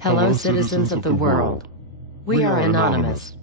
Hello, citizens of the world. We are anonymous.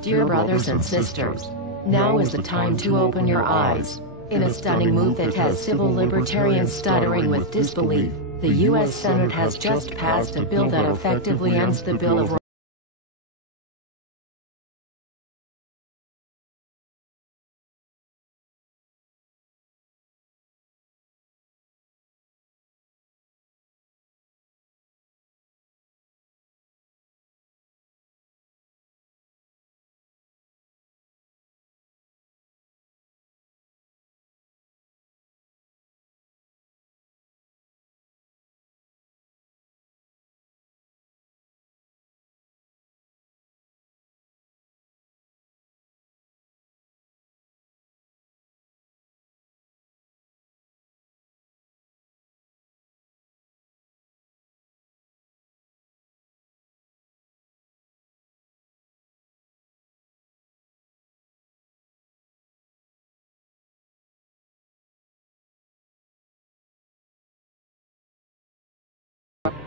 Dear brothers and sisters, now is the time to open your eyes. In a stunning move that has civil libertarians stuttering with disbelief, the U.S. Senate has just passed a bill that effectively ends the Bill of Rights.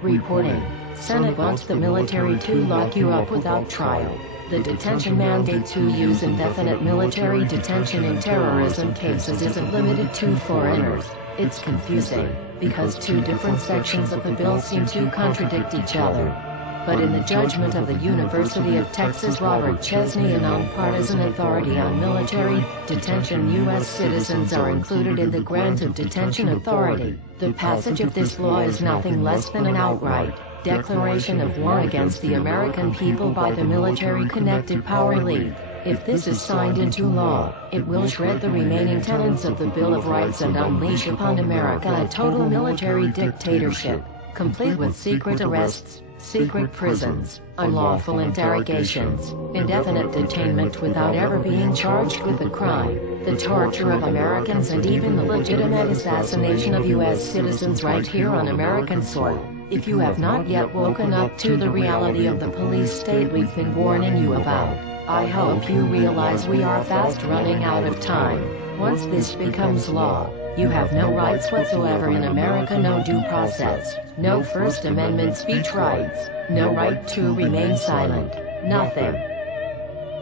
Reporting. Senate wants the military to lock you up without trial. The detention mandate to use indefinite military detention in terrorism cases isn't limited to foreigners. It's confusing, because two different sections of the bill seem to contradict each other. But in the judgment of the University of Texas Robert Chesney, a nonpartisan authority on military detention, U.S. citizens are included in the grant of detention authority. The passage of this law is nothing less than an outright declaration of war against the American people by the military-connected power elite. If this is signed into law, it will shred the remaining tenets of the Bill of Rights and unleash upon America a total military dictatorship, complete with secret arrests, secret prisons, unlawful interrogations, indefinite detainment without ever being charged with a crime, the torture of Americans, and even the legitimate assassination of U.S. citizens right here on American soil. If you have not yet woken up to the reality of the police state we've been warning you about, I hope you realize we are fast running out of time. Once this becomes law, you have no rights whatsoever in America, no due process, no First Amendment speech rights, no right to remain silent, nothing.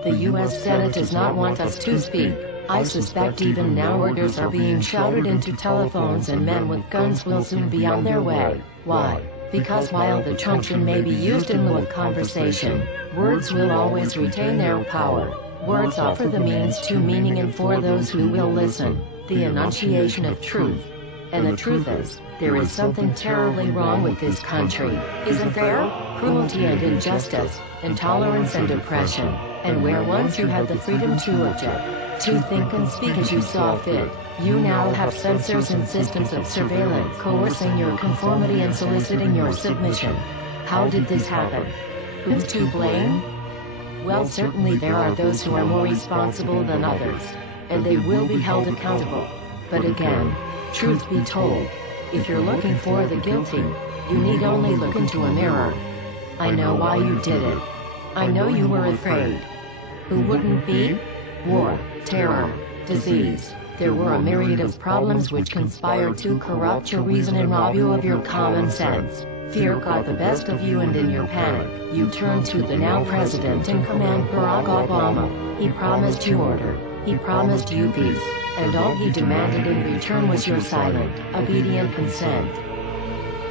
The U.S. Senate does not want us to speak. I suspect even now orders are being shouted into telephones, and men with guns will soon be on their way. Why? Because while the truncheon may be used in lieu of conversation, words will always retain their power. Words offer the means to meaning, and for those who will listen, the enunciation of truth. And the truth is, there is something terribly wrong with this country, isn't there? Cruelty and injustice, intolerance and oppression. And where once you had the freedom to object, to think and speak as you saw fit, you now have censors and systems of surveillance coercing your conformity and soliciting your submission. How did this happen? Who's to blame? Well, certainly there are those who are more responsible than others, and they will be held accountable. But again, truth be told, if you're looking for the guilty, you need only look into a mirror. I know why you did it. I know you were afraid. Who wouldn't be? War, terror, disease. There were a myriad of problems which conspired to corrupt your reason and rob you of your common sense. Fear got the best of you, and in your panic, you turned to the now president in command, Barack Obama. He promised you order. He promised you peace. And all he demanded in return was your silent, obedient consent.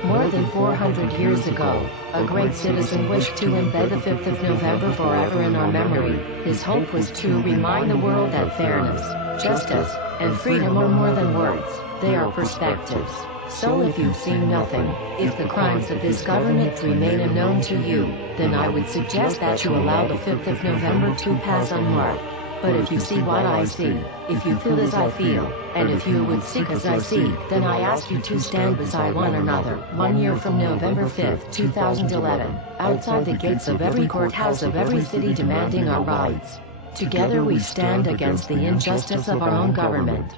More than 400 years ago, a great citizen wished to embed the 5th of November forever in our memory. His hope was to remind the world that fairness, justice, and freedom are more than words, they are perspectives. So if you've seen nothing, if the crimes of this government remain unknown to you, then I would suggest that you allow the 5th of November to pass unmarked. But if you see what I see, if you feel as I feel, and if you would seek as I seek, then I ask you to stand beside one another, 1 year from November 5th, 2011, outside the gates of every courthouse of every city, demanding our rights. Together we stand against the injustice of our own government.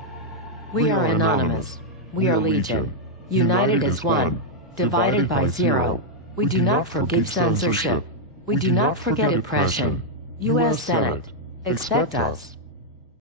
We are anonymous. We are legion. United as one. divided by 0. We do not forgive censorship. We do not forget oppression. U.S. Senate. Expect us.